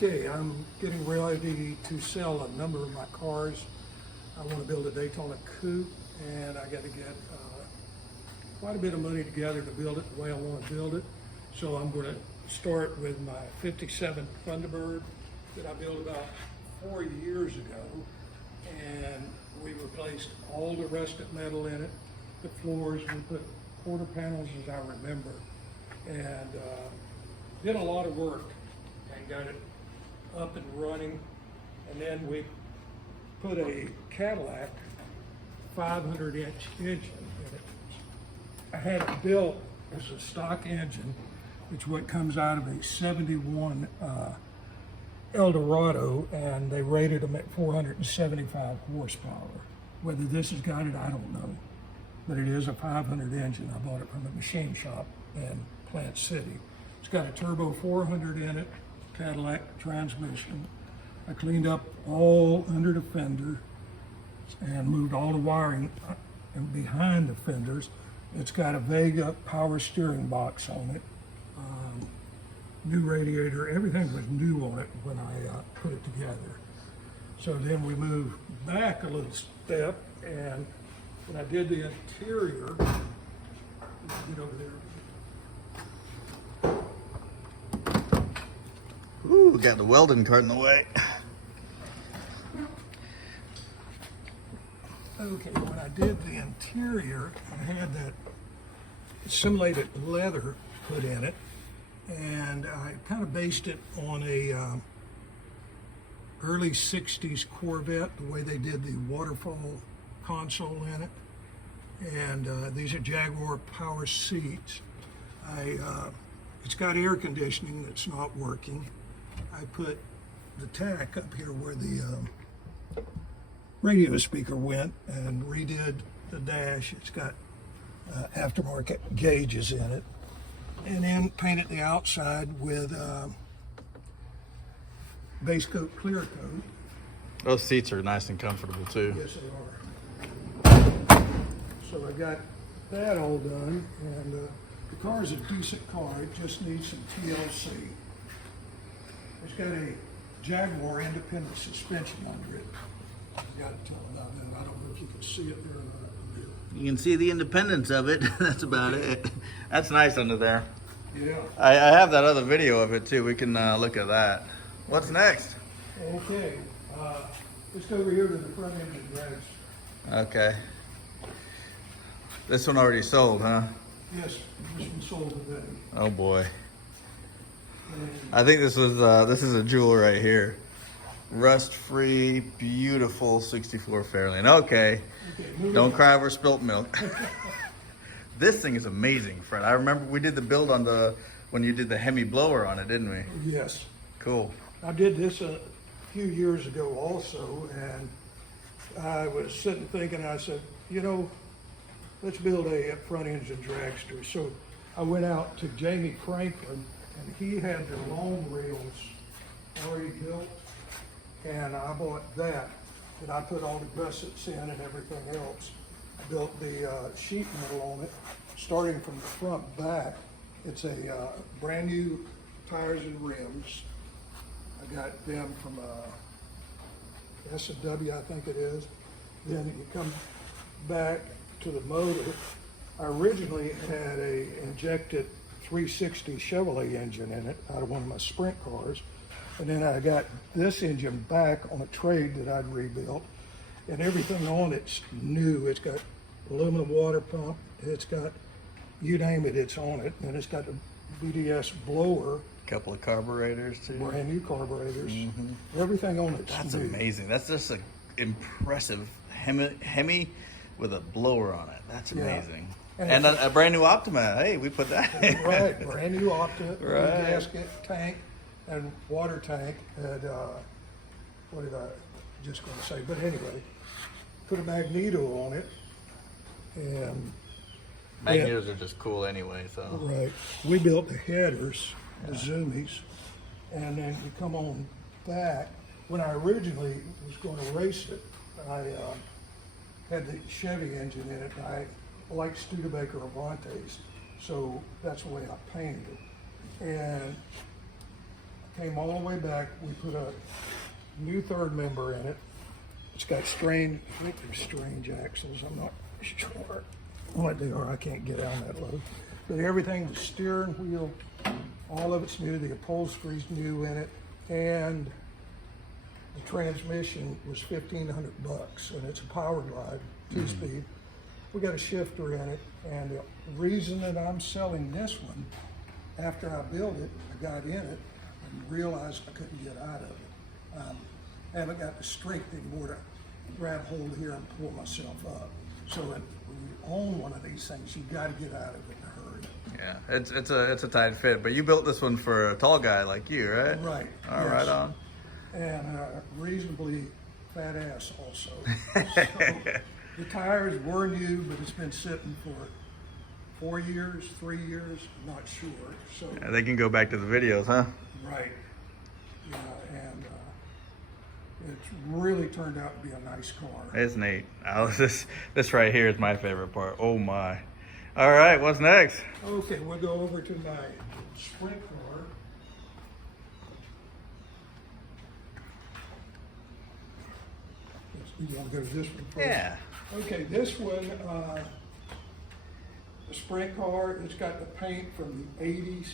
Okay, I'm getting ready to sell a number of my cars. I want to build a Daytona Coupe, and I got to get quite a bit of money together to build it the way I want to build it. So I'm going to start with my 57 Thunderbird that I built about 4 years ago, and we replaced all the rusted metal in it, the floors, we put quarter panels as I remember, and did a lot of work and got it up and running. And then we put a Cadillac 500-inch engine in it. I had it built as a stock engine, which what comes out of a 71 Eldorado, and they rated them at 475 horsepower. Whether this has got it, I don't know. But it is a 500 engine. I bought it from a machine shop in Plant City. It's got a turbo 400 in it, Cadillac transmission. I cleaned up all under the fender and moved all the wiring behind the fenders. It's got a Vega power steering box on it. New radiator, everything was new on it when I put it together. So then we moved back a little step, and when I did the interior, get over there. Ooh, got the welding cart in the way. Okay, when I did the interior, I had that simulated leather put in it, and I kind of based it on a early 60s Corvette, the way they did the waterfall console in it. And these are Jaguar power seats. It's got air conditioning that's not working. I put the tack up here where the radio speaker went and redid the dash. It's got aftermarket gauges in it. And then painted the outside with base coat, clear coat. Those seats are nice and comfortable too. Yes, they are. So I got that all done, and the car is a decent car. It just needs some TLC. It's got a Jaguar independent suspension under it. I got to tell about that. I don't know if you can see it there or not. You can see the independence of it. That's about it. That's nice under there. Yeah. I have that other video of it too. We can look at that. What's next? Okay. Let's go over here to the front engine dragster. Okay. This one already sold, huh? Yes, this one sold today. Oh boy. And I think this is a jewel right here. Rust-free, beautiful 64 Fairlane. Okay. Don't cry over spilt milk. This thing is amazing, Fred. I remember we did the build on when you did the Hemi blower on it, didn't we? yes. Cool. I did this a few years ago also, and I was sitting thinking, I said, you know, let's build a front engine dragster. So I went out to Jamie Franklin, and he had the long rails already built, and I bought that, and I put all the gussets in and everything else. I built the sheet metal on it, starting from the front back. It's a brand new tires and rims. I got them from S&W, I think it is. Then you come back to the motor. I originally had a injected 360 Chevrolet engine in it out of one of my sprint cars. And then I got this engine back on a trade that I'd rebuilt. And everything on it's new. It's got aluminum water pump. It's got, you name it, it's on it. And it's got the BDS blower. Couple of carburetors too. Brand new carburetors. Everything on it's That's new. amazing. That's just an impressive Hemi with a blower on it. That's Yeah. amazing. And And a brand new Optima. Hey, we put that in. Right, brand new Optima, new Right. gasket, tank, and water tank. And what did I just going to say? But anyway, put a magneto on it, and Magnetos are just cool anyway, so. right, we built the headers, the zoomies, and then you come on back. When I originally was going to race it, I had the Chevy engine in it. I like Studebaker Avantes, so that's the way I painted it. And came all the way back. We put a new third member in it. It's got strange, I think they're strange axles. I'm not sure what they are. I can't get down that low. But everything, the steering wheel, all of it's new. The upholstery's new in it. And the transmission was $1,500, and it's a power glide, 2-speed. We got a shifter in it, and the reason that I'm selling this one, after I built it, I got in it and realized I couldn't get out of it. I haven't got the strength anymore to grab hold here and pull myself up. So when you own one of these things, you got to get out of it in a hurry. Yeah, it's a tight fit, but you built this one for a tall guy like you, right? Right. All yes. right on. And a reasonably fat ass also. So, the tires were new, but it's been sitting for 4 years, 3 years, not sure. So Yeah, they can go back to the videos, huh? right, yeah, and it's really turned out to be a nice car. It's neat. Oh, this right here is my favorite part. Oh my. All right, what's next? Okay, we'll go over to my sprint car. You want to go to this one first? Yeah. Okay, this one, the sprint car, it's got the paint from the 80s.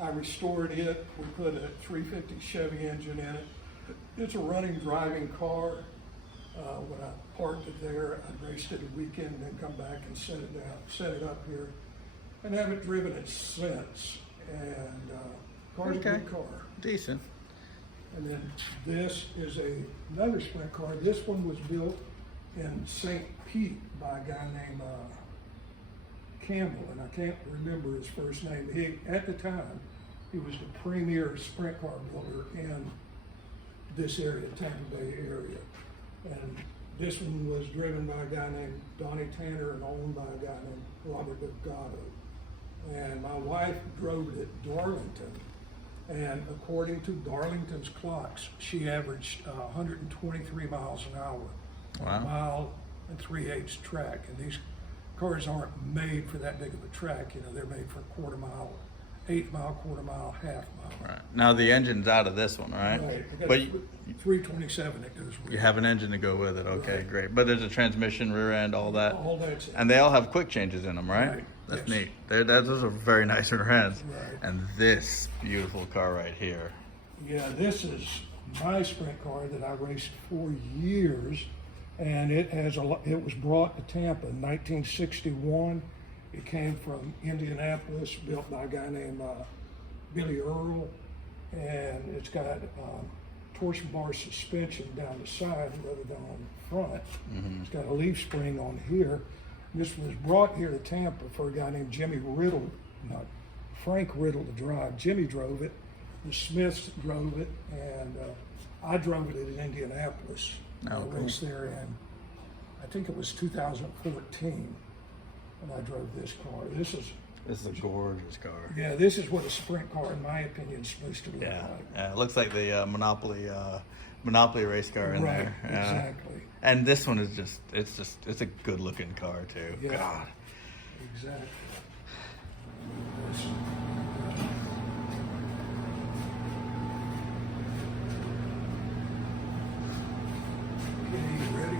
I restored it. We put a 350 Chevy engine in it. It's a running, driving car. When I parked it there, I raced it a weekend and then come back and set it up here. And haven't driven it since. And car's a good car. Decent. And then this is another sprint car. This one was built in St. Pete by a guy named Campbell, and I can't remember his first name. At the time, he was the premier sprint car builder in this area, Tampa Bay area. And this one was driven by a guy named Donnie Tanner and owned by a guy named Robert Delgado. And my wife drove it at Darlington. And according to Darlington's clocks, she averaged 123 miles an hour. Wow. A mile and 3/8 track. And these cars aren't made for that big of a track. You know, they're made for a quarter mile, 8 mile, quarter mile, half mile. Right. Now the engine's out of this one, right? Right. I got But a 327 that goes with you it. have an engine to go with it. Okay, Right. great. But there's a transmission, rear end, all that. All that's it. And they all have quick changes in them, right? Right, That's yes. neat. Those are very nice rear ends. Right. And this beautiful car right here. Yeah, this is my sprint car that I raced for years, and it was brought to Tampa in 1961. It came from Indianapolis, built by a guy named Willys Arrow, and it's got torsion bar suspension down the side rather than on the front. Mm-hmm. It's got a leaf spring on here. This was brought here to Tampa for a guy named Frank Riddle to drive. Jimmy drove it. The Smiths drove it, and I drove it in Indianapolis. Oh, I cool. raced there in, I think it was 2014, and I drove this car. This is a gorgeous car. Yeah, this is what a sprint car, in my opinion, is supposed to look Yeah, like. yeah. It looks like the Monopoly race car in Right, there. Yeah. exactly. And this one is it's a good looking car too. Yeah. God. Exactly. Okay, you ready?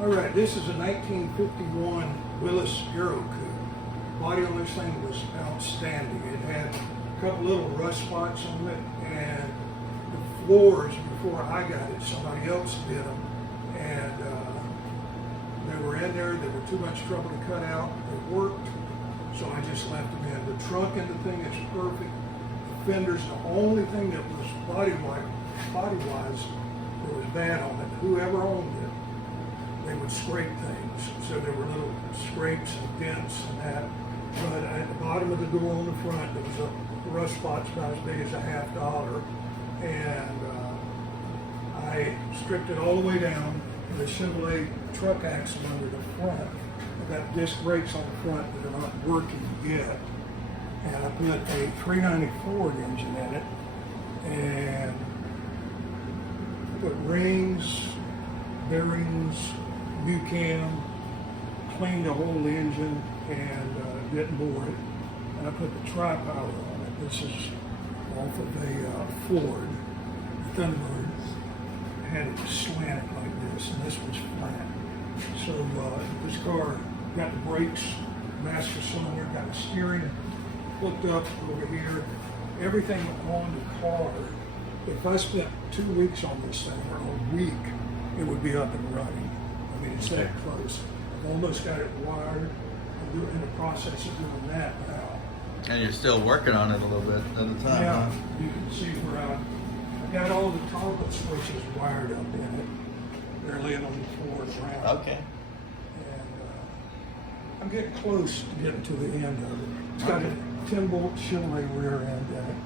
All right, this is a 1951 Willys Arrow coupe. Body on this thing was outstanding. It had a couple little rust spots on it, and the floors, before I got it, somebody else did them, and they were in there. They were too much trouble to cut out. They worked, so I just left them in. The trunk and the thing is perfect. The fenders, the only thing that was body-wise, that was bad on it, whoever owned it, they would scrape things. So there were little scrapes and dents and that. But at the bottom of the door on the front, there was a rust spot about as big as $50. And I stripped it all the way down with a Chevrolet truck axle under the front. I've got disc brakes on the front that are not working yet. And I put a 390 Ford engine in it. And I put rings, bearings, new cam, cleaned the whole engine, and didn't bore it. And I put the tri-power on it. This is off of a Ford Thunderbird. Had it slanted like this, and this was flat. So this car got the brakes, master cylinder, got the steering hooked up over here. Everything on the car, if I spent 2 weeks on this thing, or a week, it would be up and running. I mean, it's that close. I've almost got it wired. I'm in the process of doing that now. And you're still working on it a little bit at a time, Yeah, huh? you can see where I got all the toggle switches wired up in it. They're laying on the floor around. Okay. And I'm getting close to getting to the end of it. It's got a 10-bolt Chevrolet rear end in it.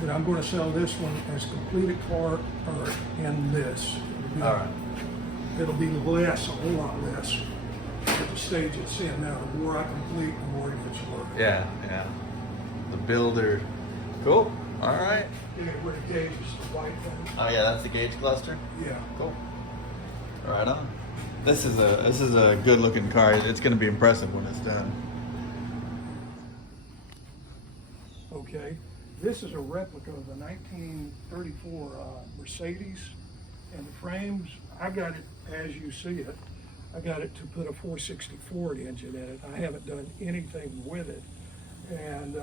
But I'm going to sell this one as completed car or in this. All right. It'll be less, a whole lot less. At the stage it's in now, the more I complete, the more it gets work. Yeah, yeah. The builder. Cool. All right. Yeah, where the gauge is the white thing. Oh yeah, that's the gauge cluster. Yeah. Cool. Right on. This is a good looking car. It's going to be impressive when it's done. Okay. This is a replica of the 1934 Mercedes, and the frames, I got it as you see it. I got it to put a 460 Ford engine in it. I haven't done anything with it. And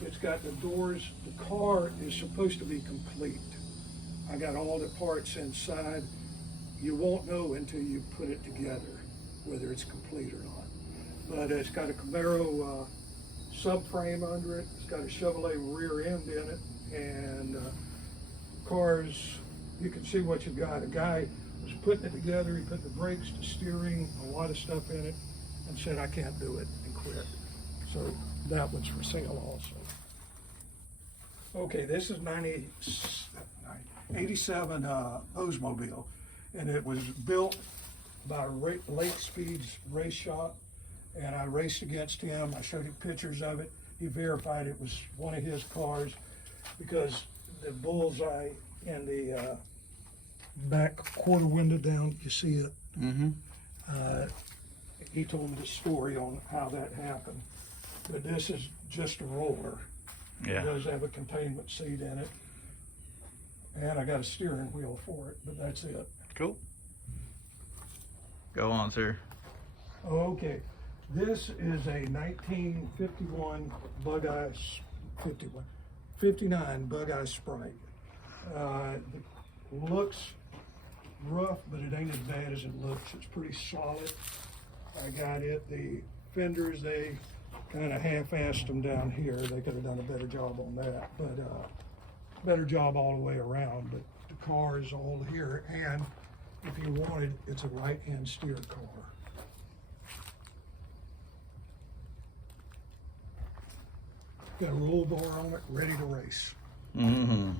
it's got the doors. The car is supposed to be complete. I got all the parts inside. You won't know until you put it together whether it's complete or not. But it's got a Camaro subframe under it. It's got a Chevrolet rear end in it, and cars, you can see what you've got. A guy was putting it together. He put the brakes, the steering, a lot of stuff in it, and said, I can't do it, and quit. So that one's for sale also. Okay, this is 87 Oldsmobile, and it was built by Lake Speed's race shop, and I raced against him. I showed him pictures of it. He verified it was one of his cars because the bullseye in the back quarter window down, you see it. Mm-hmm. He told me the story on how that happened. But this is just a roller. Yeah. It does have a containment seat in it. And I got a steering wheel for it, but that's it. Cool. Go on, sir. Okay, this is a 1951 59 Bug-Eye Sprite. It looks rough, but it ain't as bad as it looks. It's pretty solid. I got it. The fenders, they kind of half-assed them down here. They could have done a better job on that, but better job all the way around. But the car is all here, and if you wanted, it's a right-hand steer car. Got a roll bar on it, ready to race. Mm-hmm.